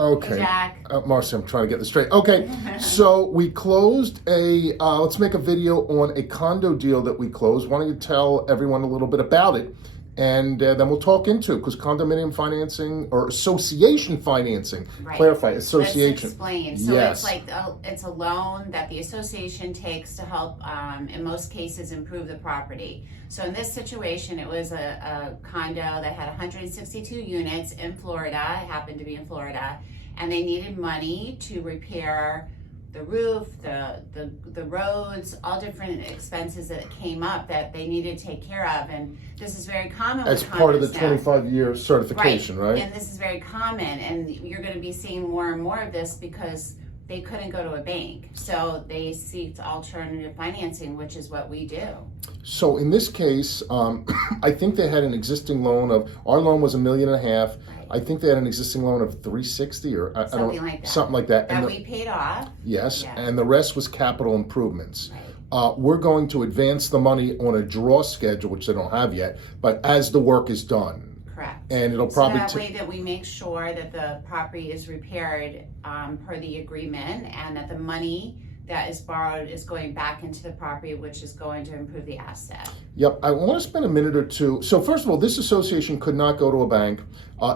Okay. Jack. Marcy, I'm trying to get this straight. Okay, so we closed let's make a video on a condo deal that we closed. Why don't you tell everyone a little bit about it? And then we'll talk into it, because condominium financing or association financing, Right. clarify, association. Let's explain. So Yes. it's a loan that the association takes to help, in most cases, improve the property. So in this situation, it was a condo that had 162 units in Florida. It happened to be in Florida, and they needed money to repair the roof, the roads, all different expenses that came up that they needed to take care of. And this is very common As with part of the condos now. 25-year certification, right? And this is very common, and you're going to be seeing more and more of this because they couldn't go to a bank. So they seeked alternative financing, which is what we do. So in this case, I think they had an existing loan our loan was $1.5 million. I think they had an existing loan of $360 or I don't know, something like that. That we paid off. Yes, Yeah. and the rest was capital improvements. Right. We're going to advance the money on a draw schedule, which they don't have yet, but as the work is done. Correct. And it'll probably so that way that we make sure that the property is repaired per the agreement, and that the money that is borrowed is going back into the property, which is going to improve the asset. Yep, I want to spend a minute or two. So first of all, this association could not go to a bank.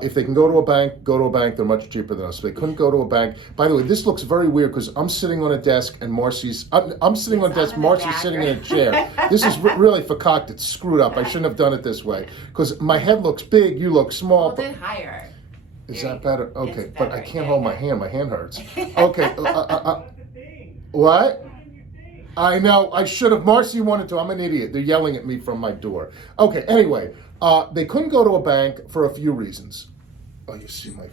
If they can go to a bank, go to a bank. They're much cheaper than us. They couldn't go to a bank. By the way, this looks very weird because I'm sitting on a desk and Marcy's, I'm sitting on a desk, Marcy's sitting in a chair. This is really fakaked. It's screwed up. I shouldn't have done it this way because my head looks big, you look small. Hold it higher. Is that better? Okay, It's but I better. can't hold my hand. My hand hurts. Okay. What? I know. I should have. Marcy wanted to. I'm an idiot. They're yelling at me from my door. Okay. Anyway, they couldn't go to a bank for a few reasons. Oh, you see my.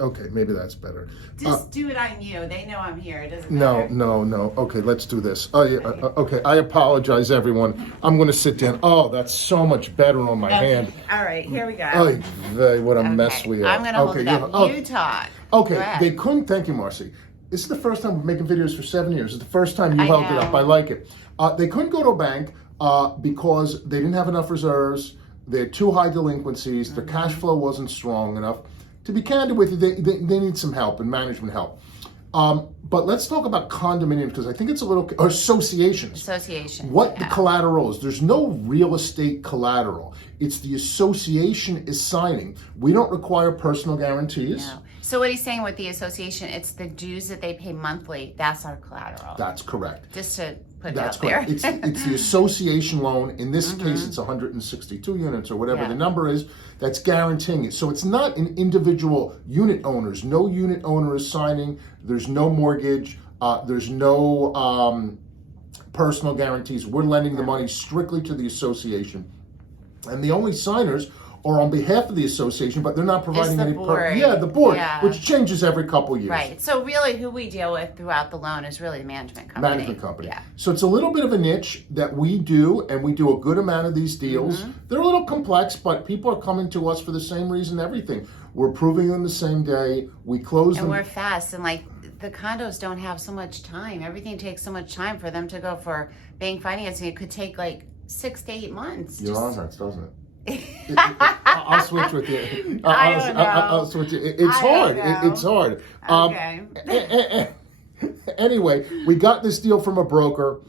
Okay, maybe that's better. Just do it on you. They know I'm here. It doesn't matter. No. Okay, let's do this. Oh, yeah, okay, I apologize, everyone. I'm going to sit down. Oh, that's so much better on my hand. All right, here we go. Oh, what a mess we are. I'm going to hold it up. You talk. Okay, they couldn't. Thank you, Marcy. This is the first time we're making videos for 7 years. It's the first time you held it up. I like it. They couldn't go to a bank because they didn't have enough reserves. They had too high delinquencies. Their cash flow wasn't strong enough. To be candid with you, they need some help and management help. But let's talk about condominiums because I think it's a little, or associations. What the collateral is. There's no real estate collateral. It's the association is signing. We don't require personal guarantees. No. So what he's saying with the association, it's the dues that they pay monthly. That's our collateral. That's correct. Just to put it That's out there. correct. It's the association loan. In this case, it's 162 units or whatever the number is. That's guaranteeing it. So it's not an individual unit owners. No unit owner is signing. There's no mortgage. There's no personal guarantees. We're lending the money strictly to the association. And the only signers are on behalf of the association, but they're not providing any. The board, which changes every couple years. Right. So really, who we deal with throughout the loan is really the management company. Yeah. So it's a little bit of a niche that we do, and we do a good amount of these deals. They're a little complex, but people are coming to us for the same reason. Everything. We're approving them the same day. We close them. And we're fast, and like the condos don't have so much time. Everything takes so much time for them to go for bank financing. It could take like 6 to 8 months. Your arm hurts, doesn't it? I'll switch with you. I'll switch you. It's hard. It's hard. Okay. Anyway, we got this deal from a broker.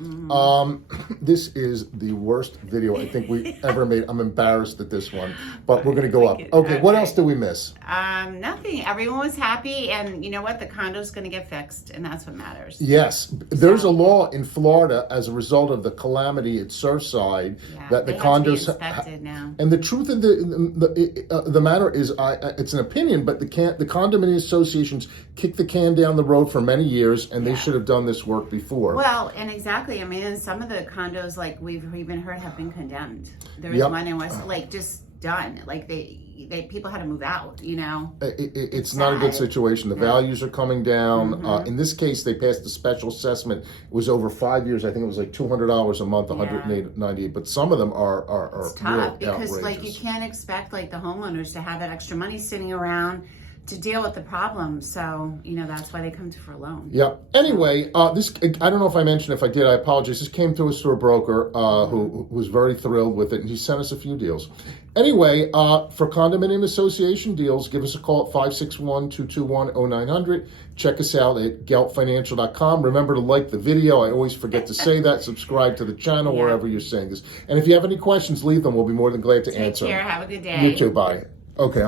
This is the worst video I think we ever made. I'm embarrassed at this one, but we're going to go up. Okay, what else did we miss? Nothing. Everyone was happy, and you know what? The condo's going to get fixed, and that's what matters. Yes, there's a law in Florida as a result of the calamity at Surfside that the condos have to be inspected now. And the truth of the matter is, it's an opinion, but the condominium associations kicked the can down the road for many years, and they should have done this work before. Well, and exactly. I mean, and some of the condos, like we've even heard, have been condemned. There was one in West, like just done. Like people had to move out. You know, it's not a good situation. The values are coming down. In this case, they passed a special assessment. It was over 5 years. I think it was like $200 a month, $198. But some of them are it's tough because outrageous. like you can't expect like the homeowners to have that extra money sitting around to deal with the problem. So, that's why they come for a loan. Yeah. Anyway, this, I don't know if I mentioned. If I did, I apologize. This came to us through a broker who was very thrilled with it, and he sent us a few deals. Anyway, for condominium association deals, give us a call at 561-221-0900. Check us out at geltfinancial.com. Remember to like the video. I always forget to say that. Subscribe to the channel wherever you're saying this. And if you have any questions, leave them. We'll be more than glad to answer. Take care. Have a good day. You too. Bye. Okay.